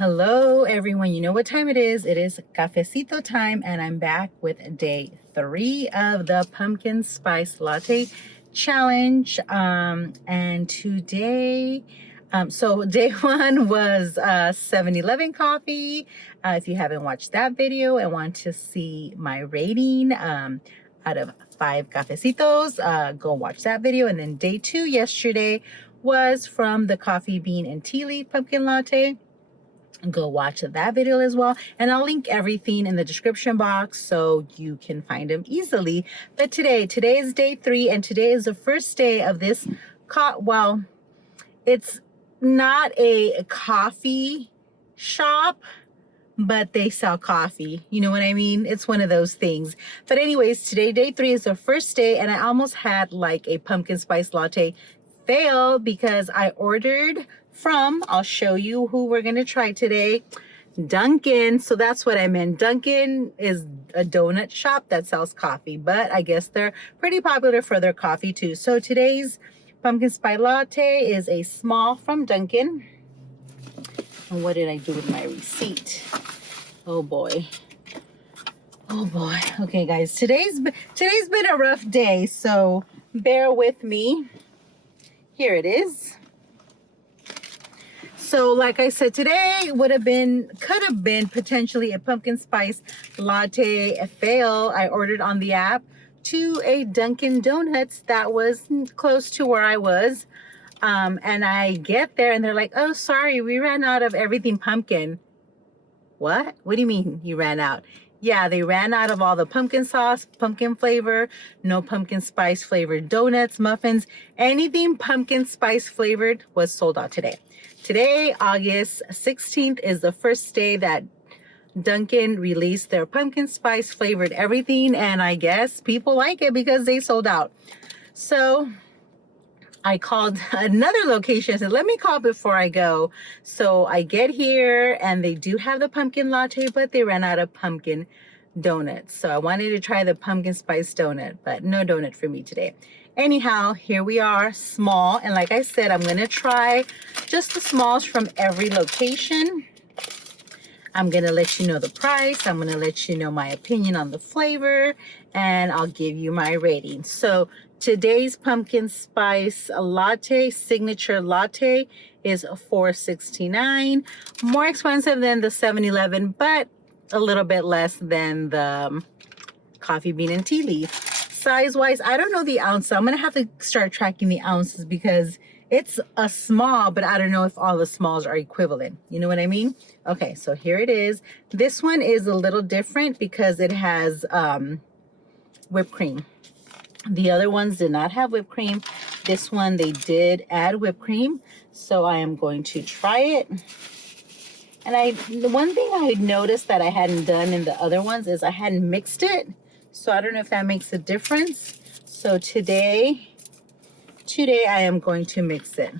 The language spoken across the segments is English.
Hello, everyone. You know what time it is. It is cafecito time, and I'm back with day 3 of the pumpkin spice latte challenge. And today, so day 1 was 7-Eleven coffee. If you haven't watched that video and want to see my rating out of 5 cafecitos, go watch that video. And then day 2 yesterday was from the coffee bean and tea leaf pumpkin latte. Go watch that video as well, and I'll link everything in the description box so you can find them easily. But today is day 3, and today is the first day of this well, it's not a coffee shop, but they sell coffee. You know what I mean? It's one of those things. But anyways, today, day 3, is the first day, and I almost had like a pumpkin spice latte fail because I ordered from, I'll show you who we're gonna try today, Dunkin. So that's what I meant. Dunkin is a donut shop that sells coffee, but I guess they're pretty popular for their coffee too. So today's pumpkin spice latte is a small from Dunkin. And what did I do with my receipt? Oh boy. Oh boy. Okay, guys, today's been a rough day, so bear with me. Here it is. So like I said, today could have been potentially a pumpkin spice latte fail. I ordered on the app to a Dunkin' Donuts that was close to where I was. And I get there and they're like, oh, sorry, we ran out of everything pumpkin. What? What do you mean you ran out? Yeah, they ran out of all the pumpkin sauce, pumpkin flavor, no pumpkin spice flavored donuts, muffins, anything pumpkin spice flavored was sold out today. Today, August 16th, is the first day that Dunkin' released their pumpkin spice flavored everything, and I guess people like it because they sold out. So I called another location. I said, let me call before I go. So I get here and they do have the pumpkin latte, but they ran out of pumpkin donuts. So I wanted to try the pumpkin spice donut, but no donut for me today. Anyhow, here we are, small. And like I said, I'm going to try just the smalls from every location. I'm going to let you know the price. I'm going to let you know my opinion on the flavor, and I'll give you my rating. So today's pumpkin spice latte, signature latte, is $4.69. More expensive than the 7-Eleven, but a little bit less than the coffee bean and tea leaf. Size-wise, I don't know the ounce, so I'm going to have to start tracking the ounces because it's a small, but I don't know if all the smalls are equivalent. You know what I mean? Okay, so here it is. This one is a little different because it has whipped cream. The other ones did not have whipped cream. This one, they did add whipped cream. So I am going to try it. And the one thing I had noticed that I hadn't done in the other ones is I hadn't mixed it. So I don't know if that makes a difference. So today I am going to mix it.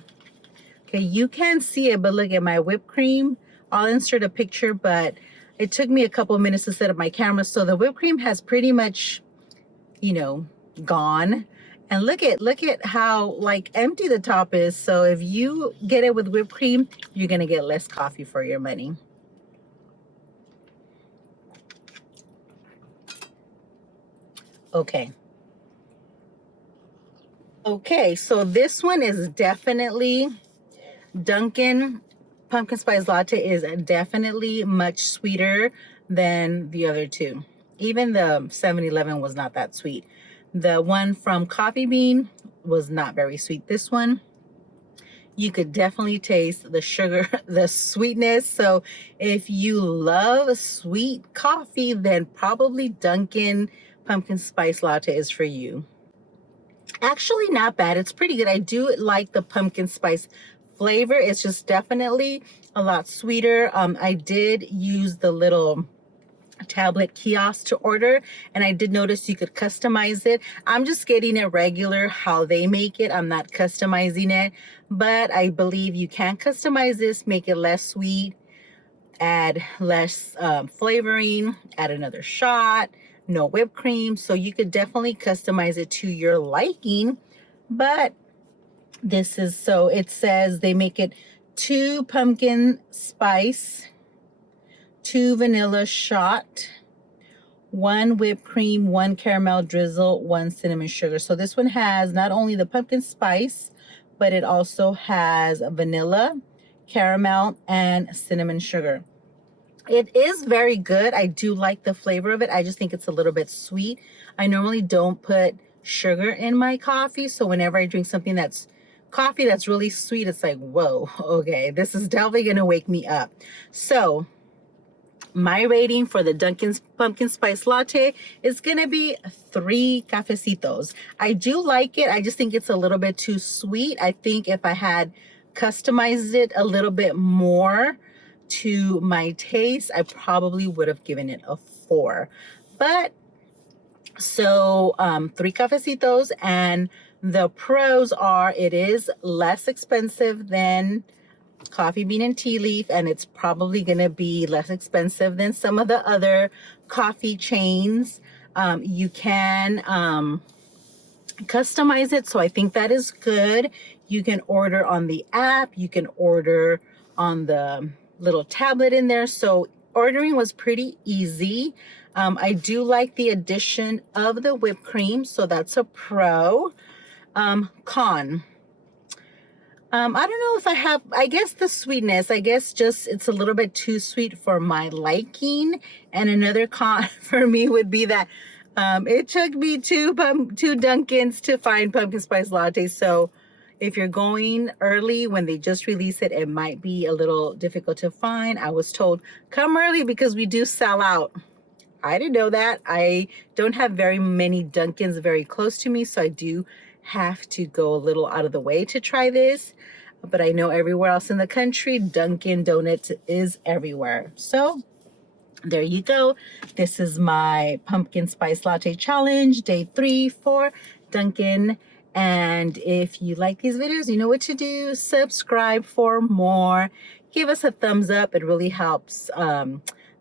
Okay, you can't see it, but look at my whipped cream. I'll insert a picture, but it took me a couple of minutes to set up my camera. So the whipped cream has pretty much, you know, gone. And look at how like empty the top is. So if you get it with whipped cream, you're gonna get less coffee for your money. Okay, so this one is definitely Dunkin' pumpkin spice latte is definitely much sweeter than the other two. Even the 7-Eleven was not that sweet. The one from Coffee Bean was not very sweet. This one, you could definitely taste the sugar, the sweetness. So if you love sweet coffee, then probably Dunkin' pumpkin spice latte is for you. Actually, not bad. It's pretty good. I do like the pumpkin spice flavor. It's just definitely a lot sweeter. I did use the little tablet kiosk to order, and I did notice you could customize it. I'm just getting it regular how they make it. I'm not customizing it, but I believe you can customize this, make it less sweet, add less flavoring, add another shot, no whipped cream. So you could definitely customize it to your liking. But this is, so it says they make it 2 pumpkin spice, 2 vanilla shot, 1 whipped cream, 1 caramel drizzle, 1 cinnamon sugar. So this one has not only the pumpkin spice, but it also has vanilla, caramel, and cinnamon sugar. It is very good. I do like the flavor of it. I just think it's a little bit sweet. I normally don't put sugar in my coffee, so whenever I drink something that's coffee that's really sweet, it's like, whoa, okay, this is definitely gonna wake me up. So my rating for the Dunkin's pumpkin spice latte is gonna be 3 cafecitos. I do like it. I just think it's a little bit too sweet. I think if I had customized it a little bit more to my taste, I probably would have given it a 4. But so 3 cafecitos, and the pros are it is less expensive than coffee bean and tea leaf, and it's probably going to be less expensive than some of the other coffee chains. You can customize it, so I think that is good. You can order on the app, you can order on the little tablet in there, so ordering was pretty easy. I do like the addition of the whipped cream, so that's a pro. Con, I don't know if I have, I guess the sweetness, I guess just it's a little bit too sweet for my liking. And another con for me would be that it took me two Dunkins to find pumpkin spice lattes. So if you're going early when they just release it, it might be a little difficult to find. I was told, come early because we do sell out. I didn't know that. I don't have very many Dunkins very close to me, so I do have to go a little out of the way to try this. But I know everywhere else in the country, Dunkin' Donuts is everywhere. So there you go. This is my pumpkin spice latte challenge, day 3 for Dunkin'. And if you like these videos, you know what to do. Subscribe for more. Give us a thumbs up. It really helps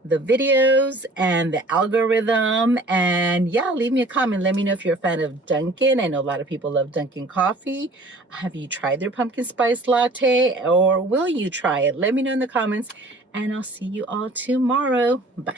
the videos and the algorithm. And yeah, leave me a comment. Let me know if you're a fan of Dunkin'. I know a lot of people love Dunkin' coffee. Have you tried their pumpkin spice latte, or will you try it? Let me know in the comments, and I'll see you all tomorrow. Bye.